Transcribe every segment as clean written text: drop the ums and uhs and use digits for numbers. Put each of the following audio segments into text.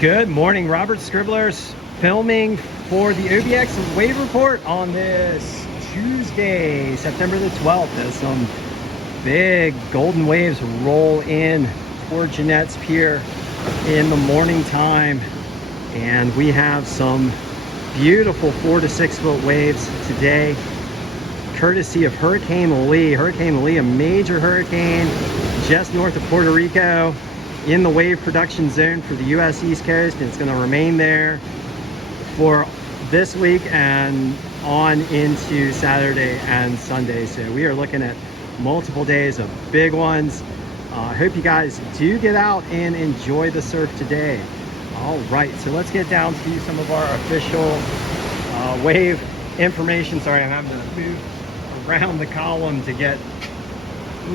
Good morning, Robert Scribblers filming for the OBX wave report on this Tuesday, September the 12th, as some big golden waves roll in toward Jeanette's Pier in the morning time. And we have some beautiful 4 to 6 foot waves today, courtesy of Hurricane Lee. Hurricane Lee, a major hurricane just north of Puerto Rico, in the wave production zone for the US East Coast, and it's going to remain there for this week and on into Saturday and Sunday. So we are looking at multiple days of big ones. I hope you guys do get out and enjoy the surf today. All right, so let's get down to some of our official wave information. Sorry, I'm having to move around the column to get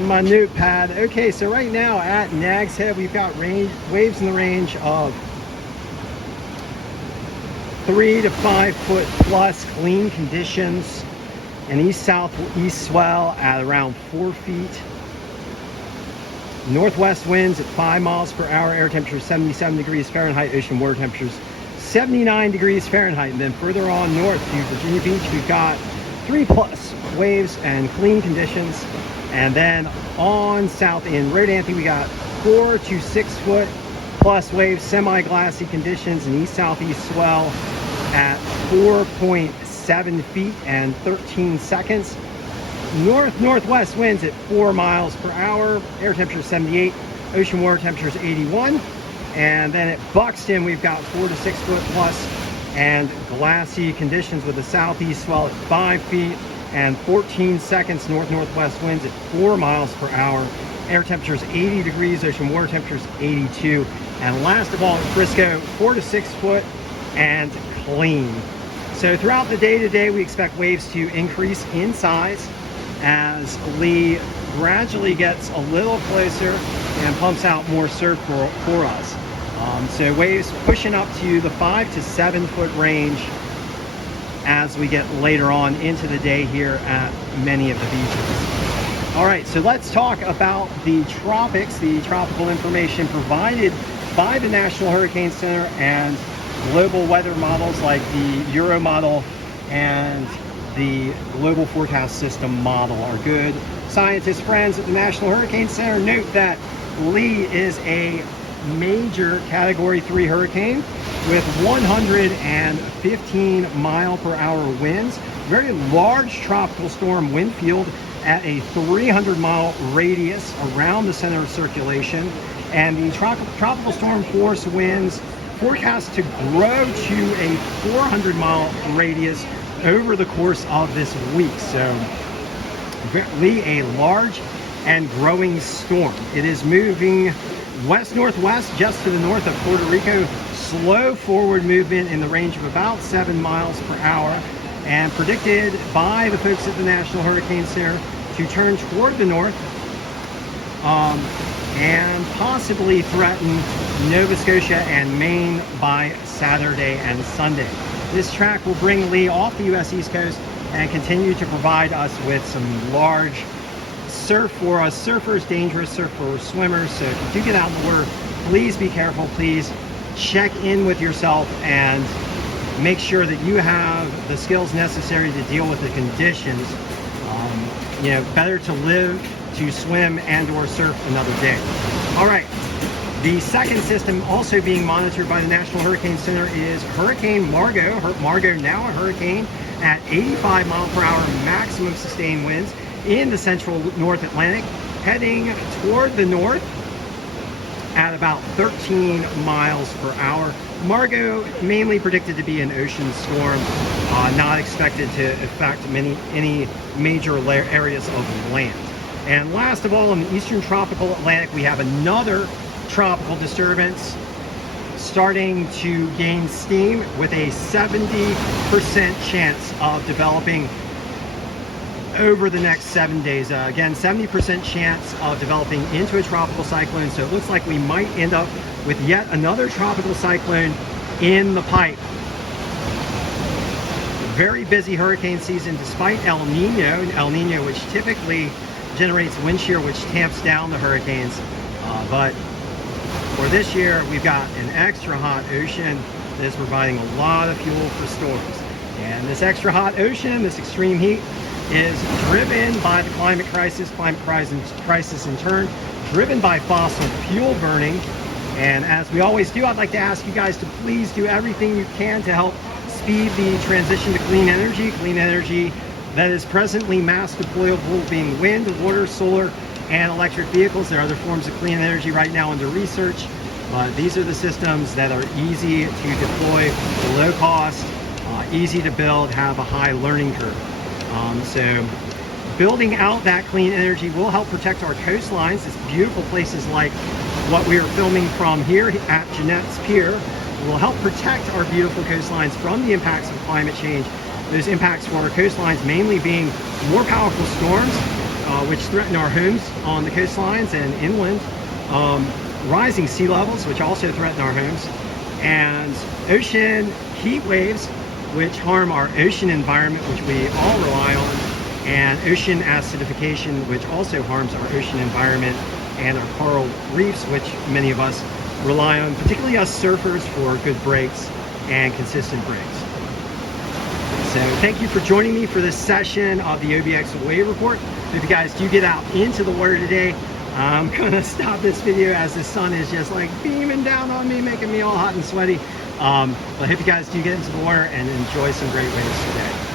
my notepad. Okay, so right now at Nag's Head, we've got waves in the range of 3 to 5 foot plus, clean conditions, and east-southeast swell at around 4 feet. Northwest winds at 5 miles per hour, air temperature 77 degrees Fahrenheit, ocean water temperatures 79 degrees Fahrenheit. And then further on north to Virginia Beach, we've got 3+ waves and clean conditions. And then on south in Rodanthe, we got 4 to 6 foot plus waves, semi-glassy conditions, and east-southeast swell at 4.7 feet and 13 seconds. North-northwest winds at 4 miles per hour, air temperature 78, ocean water temperatures 81. And then at Buxton, we've got 4 to 6 foot plus and glassy conditions with a southeast swell at 5 feet and 14 seconds, north-northwest winds at 4 miles per hour, air temperatures 80 degrees, ocean water temperatures 82. And last of all, at Frisco, 4 to 6 foot and clean. So throughout the day today, we expect waves to increase in size as Lee gradually gets a little closer and pumps out more surf for us. So waves pushing up to the 5 to 7 foot range as we get later on into the day here at many of the beaches. All right, so let's talk about the tropics, the tropical information provided by the National Hurricane Center and global weather models like the Euro model and the Global Forecast System model. Our good scientist friends at the National Hurricane Center note that Lee is a major Category 3 hurricane with 115 mile per hour winds, very large tropical storm wind field at a 300 mile radius around the center of circulation, and the tropical storm force winds forecast to grow to a 400 mile radius over the course of this week. So Lee, a large and growing storm. It is moving west-northwest just to the north of Puerto Rico. Slow forward movement in the range of about 7 miles per hour, and predicted by the folks at the National Hurricane Center to turn toward the north and possibly threaten Nova Scotia and Maine by Saturday and Sunday. This track will bring Lee off the US East Coast and continue to provide us with some large surf for us surfers, dangerous surf for swimmers. So if you do get out in the water, please be careful. Please check in with yourself and make sure that you have the skills necessary to deal with the conditions. Better to live, to swim, and or surf another day. All right, the second system also being monitored by the National Hurricane Center is Hurricane Margot. Margot, now a hurricane at 85 mile per hour maximum sustained winds in the central North Atlantic, heading toward the north at about 13 miles per hour. Margot mainly predicted to be an ocean storm, not expected to affect any major areas of land. And last of all, in the eastern tropical Atlantic, we have another tropical disturbance starting to gain steam with a 70% chance of developing over the next 7 days. Again, 70% chance of developing into a tropical cyclone. So it looks like we might end up with yet another tropical cyclone in the pipe. Very busy hurricane season despite El Nino, which typically generates wind shear, which tamps down the hurricanes. But or this year we've got an extra hot ocean that is providing a lot of fuel for storms. And this extra hot ocean, this extreme heat, is driven by the climate crisis in turn, driven by fossil fuel burning. And as we always do, I'd like to ask you guys to please do everything you can to help speed the transition to clean energy that is presently mass deployable, being wind, water, solar, and electric vehicles. There are other forms of clean energy right now under research, but these are the systems that are easy to deploy, low cost, easy to build, have a high learning curve. So building out that clean energy will help protect our coastlines. It's beautiful places like what we are filming from here at Jeanette's Pier will help protect our beautiful coastlines from the impacts of climate change. Those impacts for our coastlines mainly being more powerful storms, which threaten our homes on the coastlines and inland, rising sea levels, which also threaten our homes, and ocean heat waves, which harm our ocean environment, which we all rely on, and ocean acidification, which also harms our ocean environment and our coral reefs, which many of us rely on, particularly us surfers, for good breaks and consistent breaks. So thank you for joining me for this session of the OBX wave report. So if you guys do get out into the water today, I'm gonna stop this video as the sun is just like beaming down on me, making me all hot and sweaty. But I hope you guys do get into the water and enjoy some great waves today.